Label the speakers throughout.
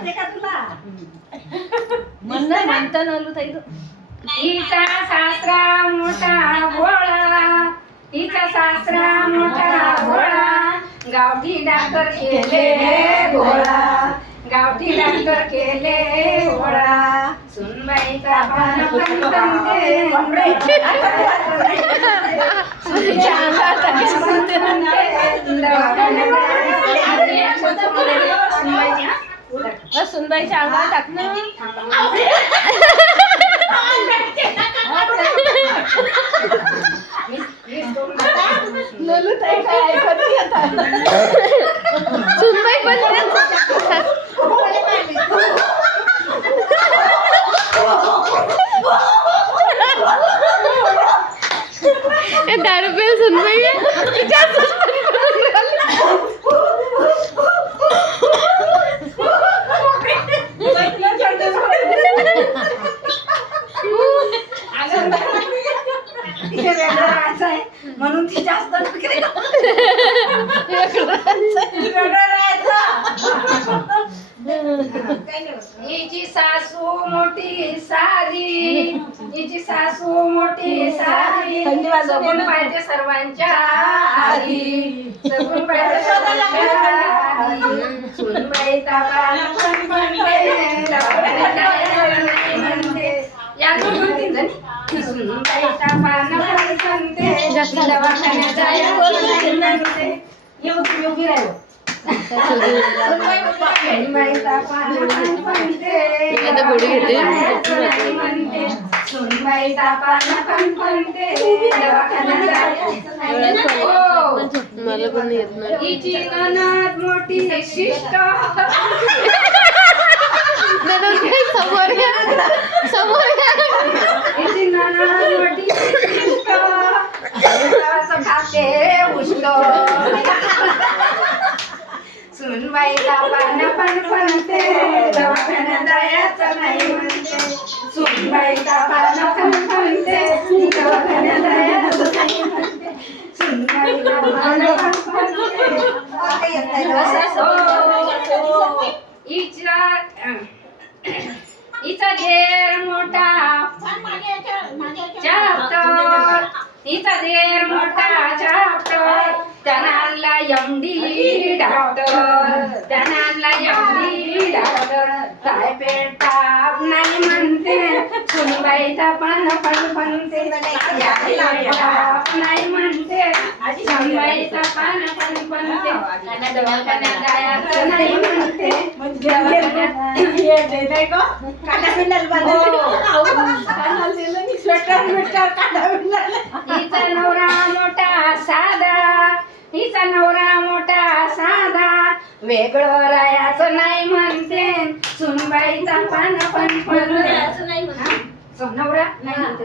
Speaker 1: दिसते का तुला?
Speaker 2: म्हण ना? म्हणता ना आलू ताई
Speaker 3: हिचा सासरा मोठा भोळा हिचा सासरा मोठा भोळा. गावठी डॉक्टर केले भोळा गावठी डॉक्टर केले भोळा. सुनबाईचा पान पण
Speaker 2: सुनबाईच्या अंगावर टाक ना
Speaker 3: नलू ताई काय ऐकत नाही आता.
Speaker 2: सुनबाई पण दारू पेल सुनबाई
Speaker 1: तिचे वेगळं राहायचं आहे म्हणून ती जास्त नखरे वेगळं राहायचं
Speaker 3: हिची सासू मोठी हिची सासू मोठी सारी. सगून पाहिजे सर्वांच्या आधी सगून पाहिजे दवाखान्यात म्हणते. येऊ योगी राहिलो
Speaker 2: गोडी घेते. मला पण येत नाही
Speaker 3: मोठी शिष्ट
Speaker 2: समोर समोर
Speaker 3: मोठी खाते उष्ट बाईला तापान पण म्हणते दवाखान्यात जायचं नाही म्हणते. पण म्हणते दवाखान्यात जायचं नाही म्हणते. पण म्हणते हिचा हिचा मोठा चाप्टर हिचा देर मोठा चाप्टर त्यानं आणला एमडी डॉक्टर त्यानं आणला एमडी डॉक्टर काय पेटाप नाही म्हणते. सुनबाईचा पान पण म्हणते. नाही म्हणते. सुनबाईचा पान पण म्हणते दवाखान्यात जायचं नाही म्हणते. हिचा नवरा मोठा साधा नवरा मोठा साधा. वेगळं रायाचं नाही म्हणते. सुनबाईचा पान पण पण नवरा नाही म्हणते.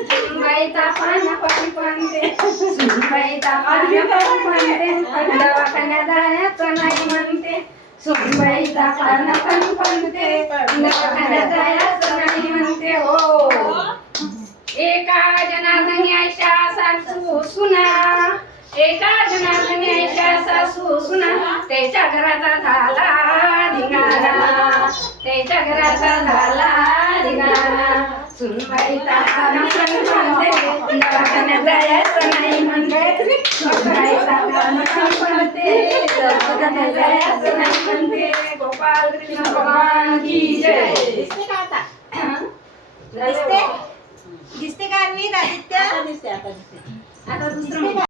Speaker 3: सुनबाईचा पान पण म्हणते सुनबाईचा पान पण पण दवाखान्यात जायचं नाही म्हणते. सुनबाईचा पान पण म्हणते दवाखान्यात जायचं नाही म्हणते. हो जनार्दनी आयशा सासू सुना. एका जनार्दनी आयशा सासू सुना. त्याच्या घराचा झाला धिंगाणा. त्याच्या घराचा झाला धिंगाणा. सुनबाई म्हणते दवाखान्यात जायचं नाही म्हणते. सुनबाई ताना पण म्हणते दवाखान्यात जायचं नाही म्हणते. गोपाल कृष्ण भगवान की जय.
Speaker 1: दिसते का आता? दिसते. दिसते